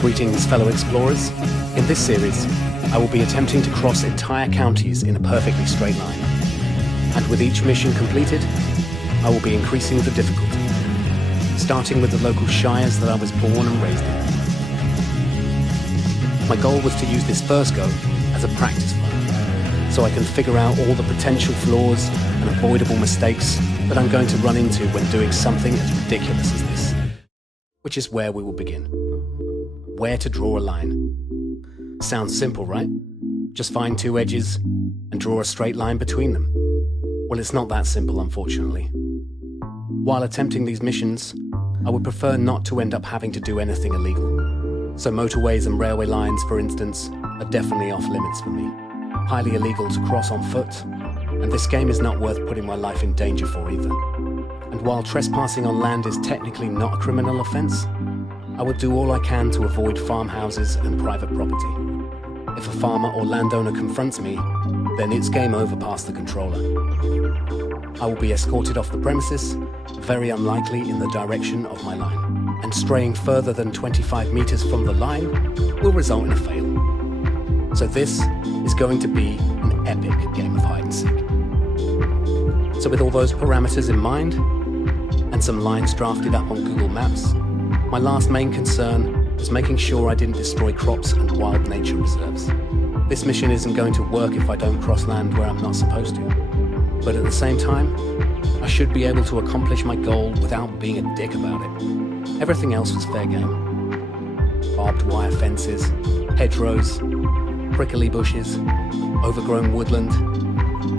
Greetings, fellow explorers. In this series, I will be attempting to cross entire counties in a perfectly straight line. And with each mission completed, I will be increasing the difficulty, starting with the local shires that I was born and raised in. My goal was to use this first go as a practice run, so I can figure out all the potential flaws and avoidable mistakes that I'm going to run into when doing something as ridiculous as this. Which is where we will begin. Where to draw a line. Sounds simple, right? Just find two edges and draw a straight line between them. Well, it's not that simple, unfortunately. While attempting these missions, I would prefer not to end up having to do anything illegal. So motorways and railway lines, for instance, are definitely off limits for me. Highly illegal to cross on foot, and this game is not worth putting my life in danger for either. And while trespassing on land is technically not a criminal offence, I would do all I can to avoid farmhouses and private property. If a farmer or landowner confronts me, then it's game over past the controller. I will be escorted off the premises, very unlikely in the direction of my line, and straying further than 25 meters from the line will result in a fail. So this is going to be an epic game of hide and seek. So with all those parameters in mind, and some lines drafted up on Google Maps, my last main concern was making sure I didn't destroy crops and wild nature reserves. This mission isn't going to work if I don't cross land where I'm not supposed to. But at the same time, I should be able to accomplish my goal without being a dick about it. Everything else was fair game. Barbed wire fences, hedgerows, prickly bushes, overgrown woodland,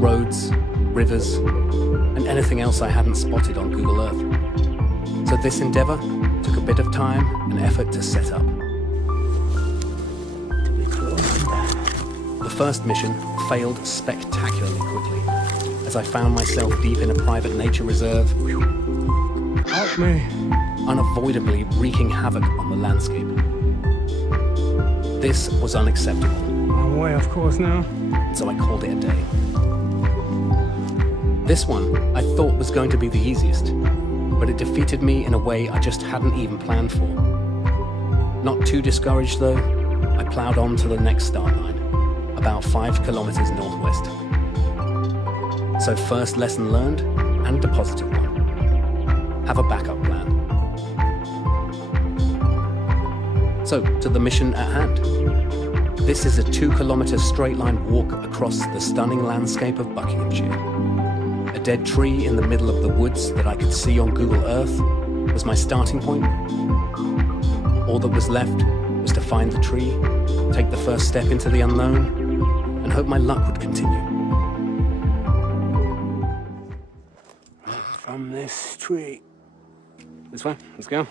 roads, rivers, and anything else I hadn't spotted on Google Earth. So this endeavour took a bit of time and effort to set up. The first mission failed spectacularly quickly, as I found myself deep in a private nature reserve, Help me. unavoidably wreaking havoc on the landscape. This was unacceptable, I'm way off course now. so I called it a day. This one I thought was going to be the easiest, but it defeated me in a way I just hadn't even planned for. Not too discouraged though, I ploughed on to the next start line, about 5 kilometers northwest. So first lesson learned, and a positive one. Have a backup plan. So, to the mission at hand. This is a 2-kilometer straight line walk across the stunning landscape of Buckinghamshire. A dead tree in the middle of the woods that I could see on Google Earth was my starting point. All that was left was to find the tree, take the first step into the unknown, and hope my luck would continue. From this tree. This way, let's go.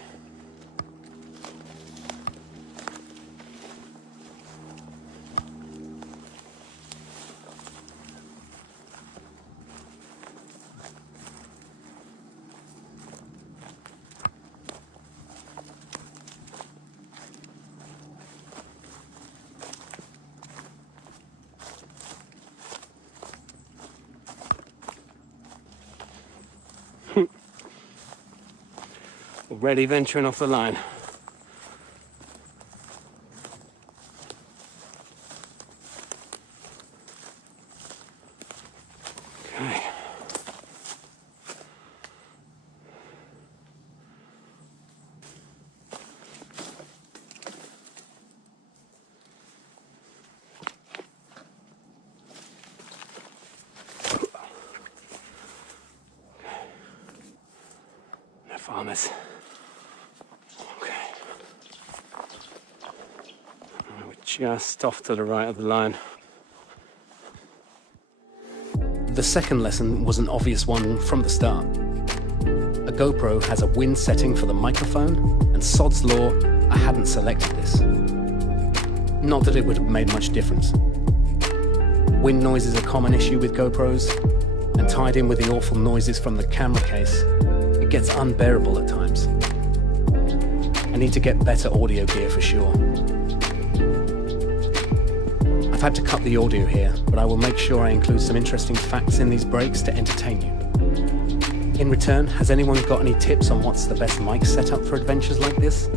Already venturing off the line. Okay. No farmers. Just off to the right of the line. The second lesson was an obvious one from the start. A GoPro has a wind setting for the microphone, and sod's law, I hadn't selected this. Not that it would have made much difference. Wind noise is a common issue with GoPros, and tied in with the awful noises from the camera case, it gets unbearable at times. I need to get better audio gear for sure. I've had to cut the audio here, but I will make sure I include some interesting facts in these breaks to entertain you. In return, has anyone got any tips on what's the best mic setup for adventures like this?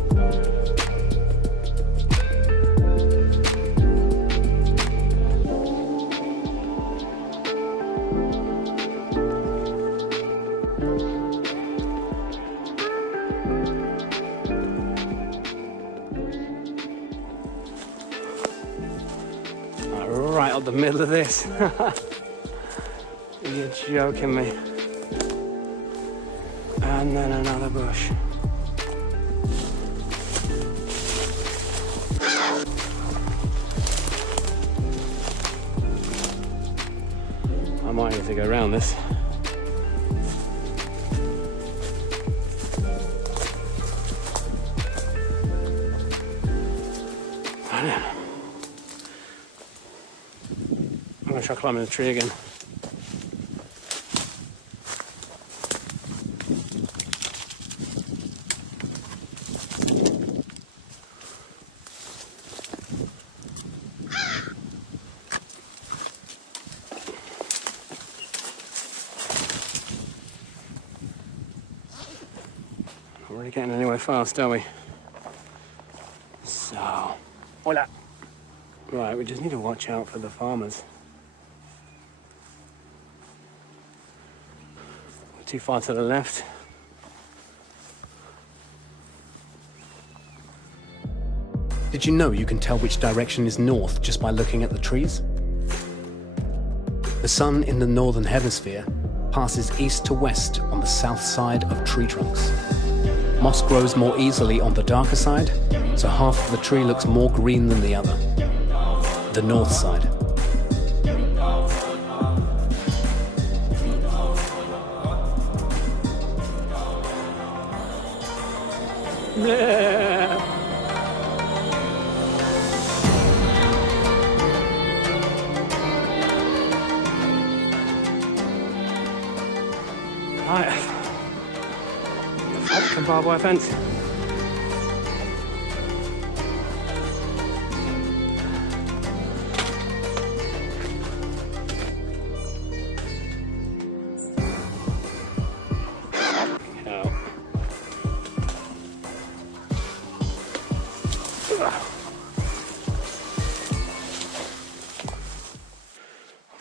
of the middle of this. You're joking me. And then another bush. I might need to go around this. I'm gonna try climbing the tree again. Not really getting anywhere fast, are we? So, voila. Right, we just need to watch out for the farmers. We're too far to the left. Did you know you can tell which direction is north just by looking at the trees? The sun in the northern hemisphere passes east to west on the south side of tree trunks. Moss grows more easily on the darker side, so half of the tree looks more green than the other. The north side. Right. Some barbed wire fence.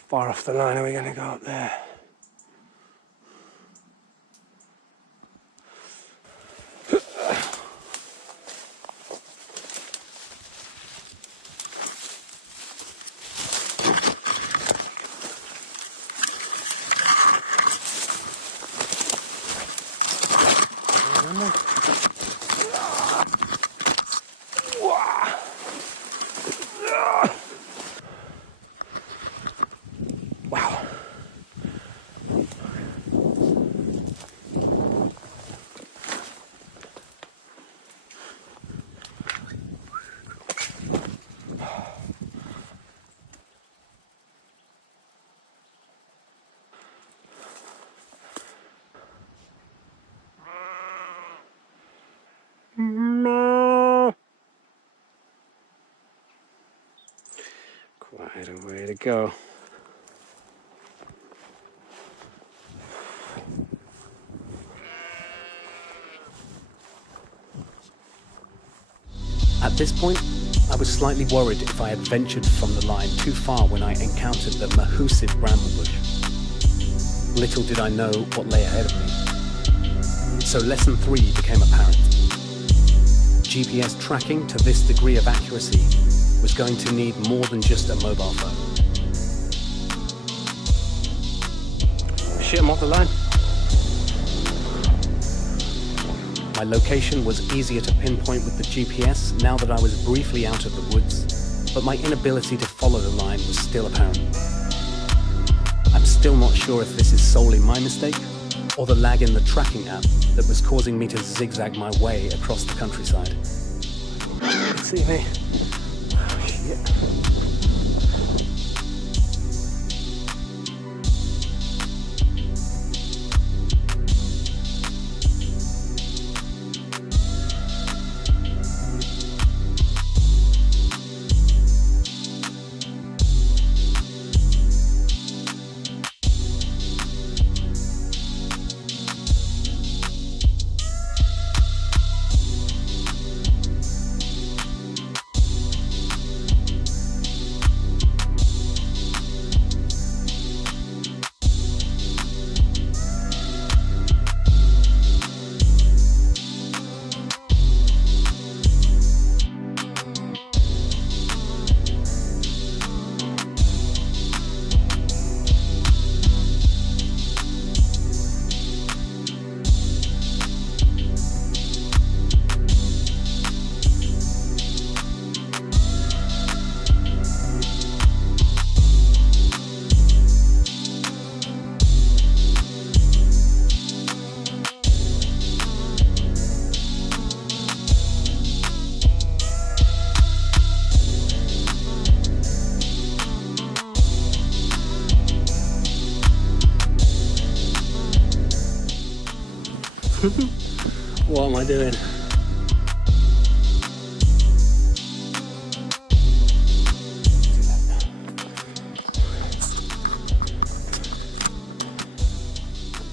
Far off the line are we going to go up there? Wow. No. Quite a way to go. At this point, I was slightly worried if I had ventured from the line too far when I encountered the mahoosive bramble bush. Little did I know what lay ahead of me. So lesson 3 became apparent. GPS tracking to this degree of accuracy was going to need more than just a mobile phone. Shit, I'm off the line. My location was easier to pinpoint with the GPS now that I was briefly out of the woods, but my inability to follow the line was still apparent. I'm still not sure if this is solely my mistake, or the lag in the tracking app that was causing me to zigzag my way across the countryside. See me? Oh, shit. What am I doing?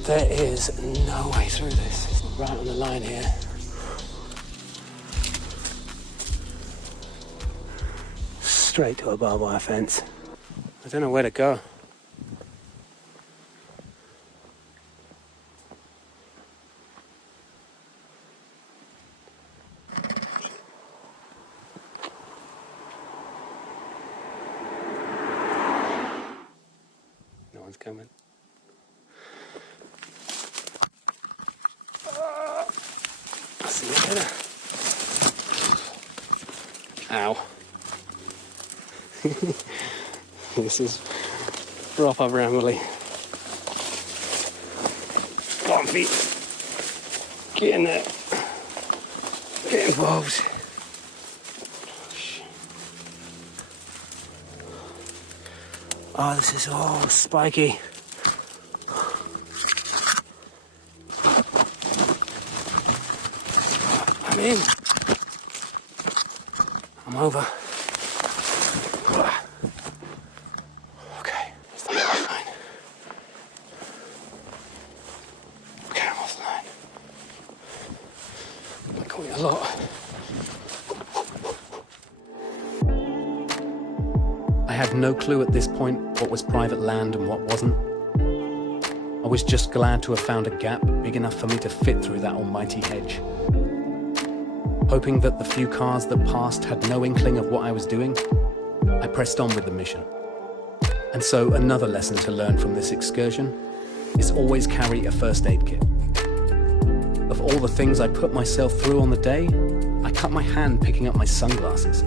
There is no way through this. It's right on the line here. Straight to a barbed wire fence. I don't know where to go. No one's coming. I'll see you later. Ow. This is proper rambly. Come on, feet. Get in there. Get involved. Oh, this is all spiky. I'm in. I'm over. Okay, it's the last line. Okay, I'm off the line. I caught you a lot. I had no clue at this point what was private land and what wasn't. I was just glad to have found a gap big enough for me to fit through that almighty hedge. Hoping that the few cars that passed had no inkling of what I was doing, I pressed on with the mission. And so another lesson to learn from this excursion is always carry a first aid kit. Of all the things I put myself through on the day, I cut my hand picking up my sunglasses.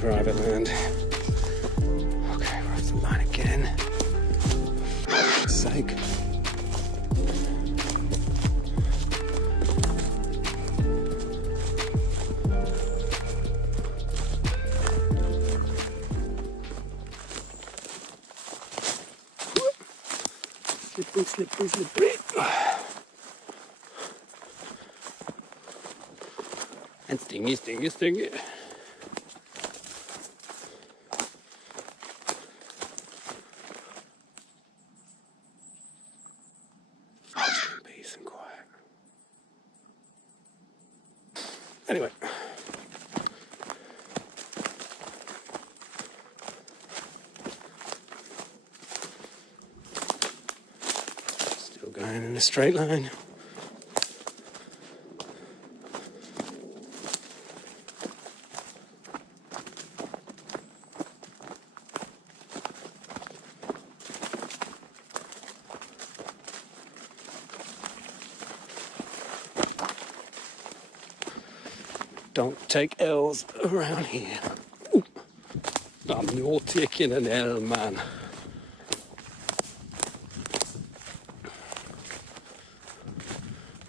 Private land. Okay, we're off the line again. For fuck's sake. Slippery, slippery, slippery. And stingy, stingy, stingy. Anyway. Still going in a straight line. Don't take L's around here. Ooh. I'm not taking an L, man.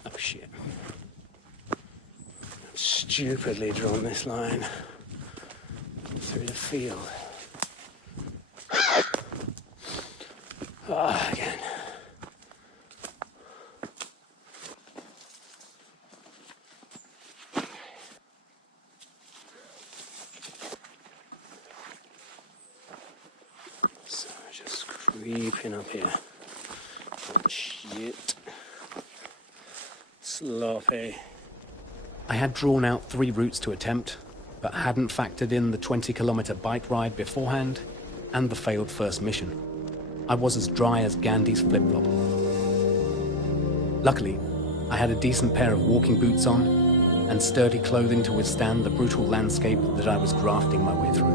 Oh shit. I've stupidly drawn this line through the field. Again. Creeping up here. Oh, shit. Sloppy. I had drawn out 3 routes to attempt, but hadn't factored in the 20-kilometre bike ride beforehand and the failed first mission. I was as dry as Gandhi's flip-flop. Luckily, I had a decent pair of walking boots on and sturdy clothing to withstand the brutal landscape that I was grafting my way through.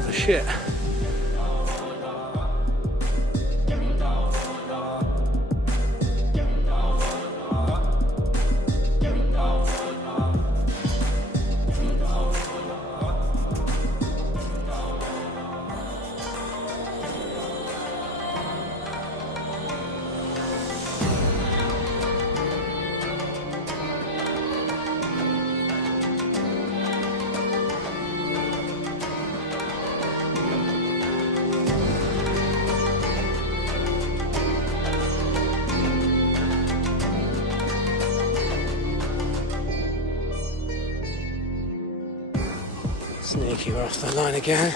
piles of shit. Sneaky, we're off the line again.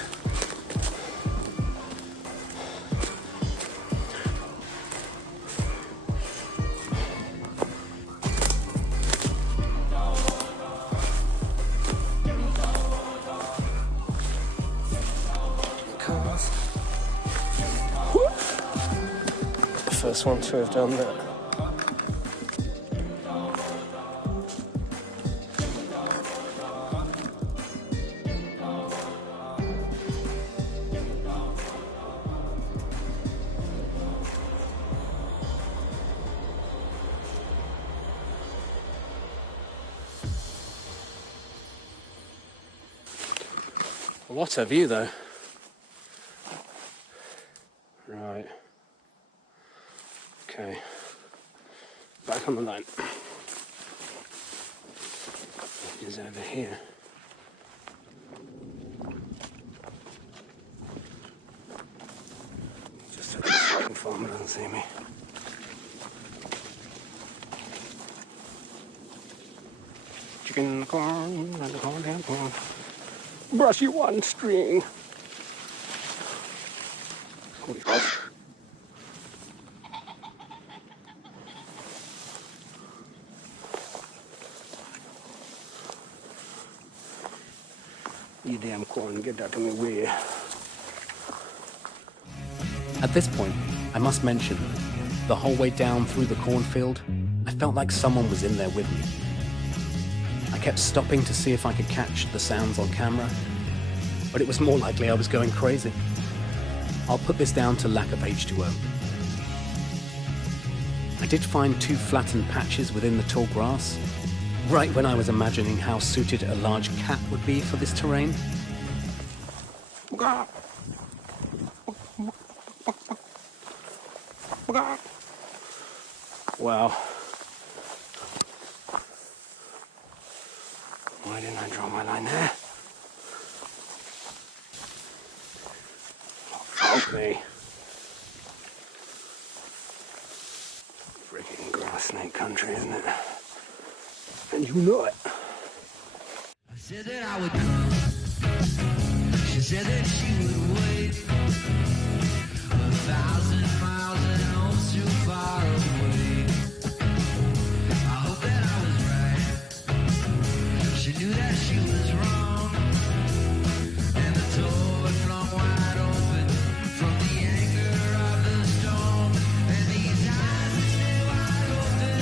Cars. The first one to have done that. What a view though. Right. Okay. Back on the line. It is over here. Just so the fucking farmer doesn't see me. Chicken corn and the corn down corn. Brushy one string. Holy fuck. You damn corn, get that to me where? At this point, I must mention, the whole way down through the cornfield, I felt like someone was in there with me. I kept stopping to see if I could catch the sounds on camera, but it was more likely I was going crazy. I'll put this down to lack of H2O. I did find 2 flattened patches within the tall grass, right when I was imagining how suited a large cat would be for this terrain. Wow. Why didn't I draw my line there? Okay. Freaking grass snake country, isn't it? And you know it. I said that I would come. She said that she would wait 1,000 miles and home's too far away. I hope that I was right. She knew that she was wrong, and the door was flung wide open from the anger of the storm. And these eyes that stay wide open,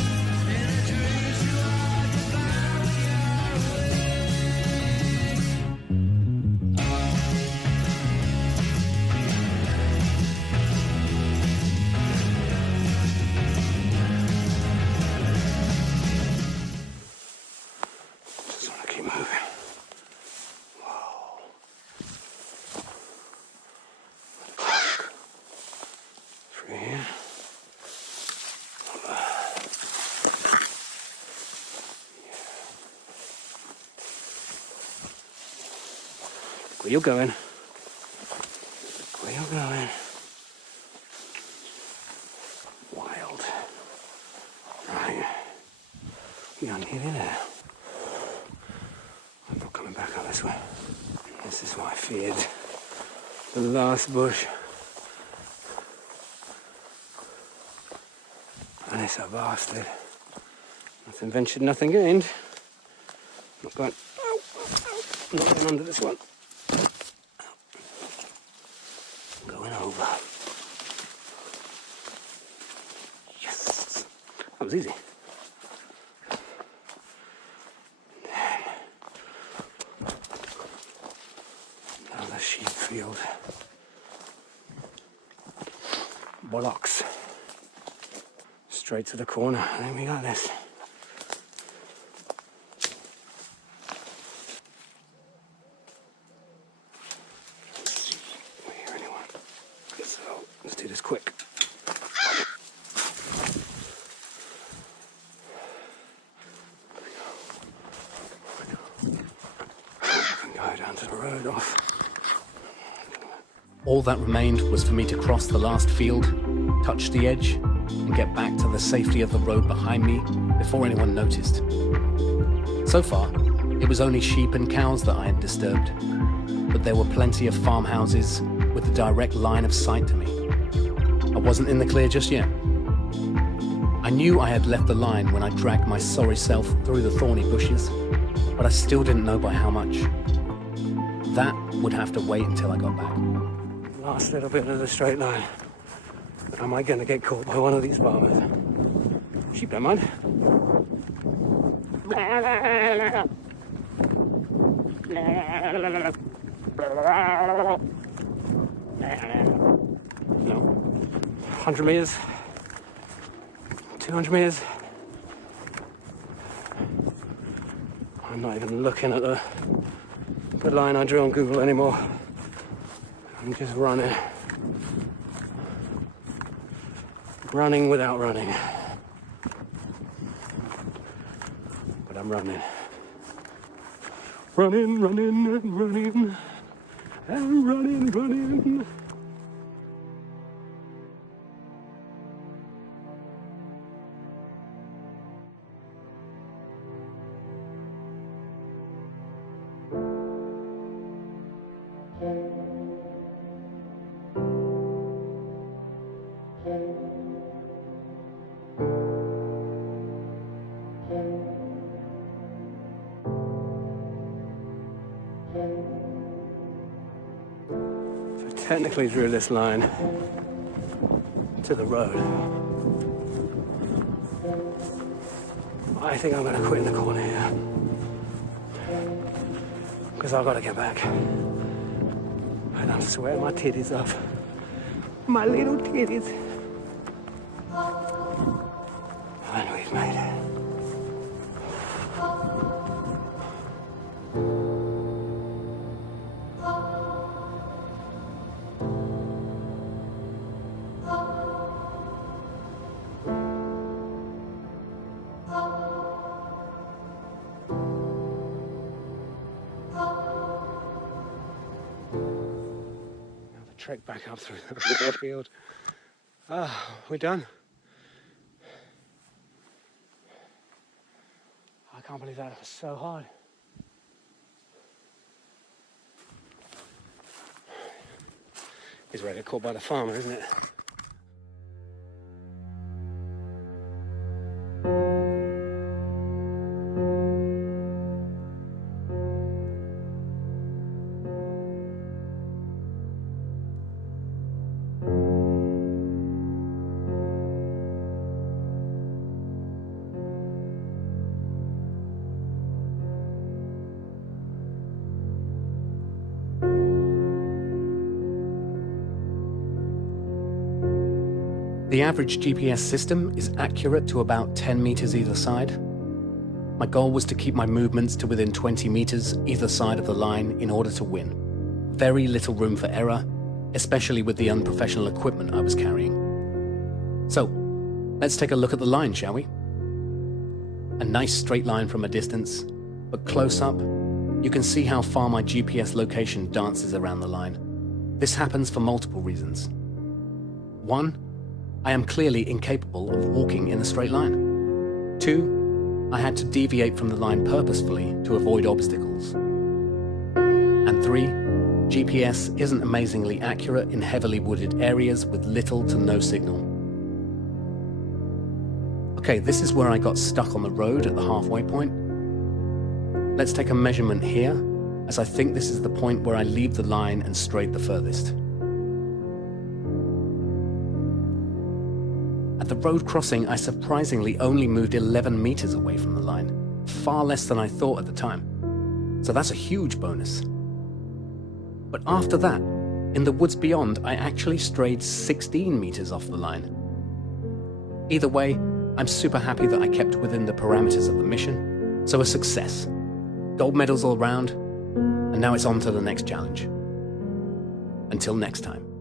and the dreams too hard to find when you're away. Just want to keep moving. Whoa. Through here. Where you going? Where you going? Wild. Right. You're nearly there. I'm not coming back up this way. This is what I feared. The last bush. And it's a bastard. Nothing ventured, nothing gained. Not going. Ow, ow, ow. Not going under this one. Going over. Yes. That was easy. Then another sheep field. Bollocks. Straight to the corner. I think we got this. We hear anyone. So let's do this quick. I can go down to the road off. All that remained was for me to cross the last field, touch the edge, and get back to the safety of the road behind me before anyone noticed. So far, it was only sheep and cows that I had disturbed, but there were plenty of farmhouses with a direct line of sight to me. I wasn't in the clear just yet. I knew I had left the line when I dragged my sorry self through the thorny bushes, but I still didn't know by how much. That would have to wait until I got back. Last little bit of the straight line. Am I going to get caught by one of these farmers? Sheep don't mind. No. 100 meters. 200 meters. I'm not even looking at the line I drew on Google anymore. I'm just running. Running without running. But I'm running. Running, running, and running. And running, running. Technically drew this line to the road. I think I'm going to quit in the corner here because I've got to get back. And I'm sweating my titties off. My little titties. And we've made it. Trek back up through the field. We're done. I can't believe that was so hard. He's ready to get caught by the farmer, isn't it? The average GPS system is accurate to about 10 meters either side. My goal was to keep my movements to within 20 meters either side of the line in order to win. Very little room for error, especially with the unprofessional equipment I was carrying. So, let's take a look at the line, shall we? A nice straight line from a distance, but close up, you can see how far my GPS location dances around the line. This happens for multiple reasons. 1, I am clearly incapable of walking in a straight line. 2, I had to deviate from the line purposefully to avoid obstacles. And 3, GPS isn't amazingly accurate in heavily wooded areas with little to no signal. Okay, this is where I got stuck on the road at the halfway point. Let's take a measurement here, as I think this is the point where I leave the line and strayed the furthest. At the road crossing, I surprisingly only moved 11 meters away from the line, far less than I thought at the time. So that's a huge bonus. But after that, In the woods beyond, I actually strayed 16 meters off the line. Either way, I'm super happy that I kept within the parameters of the mission, so a success. Gold medals all round, and now it's on to the next challenge. Until next time.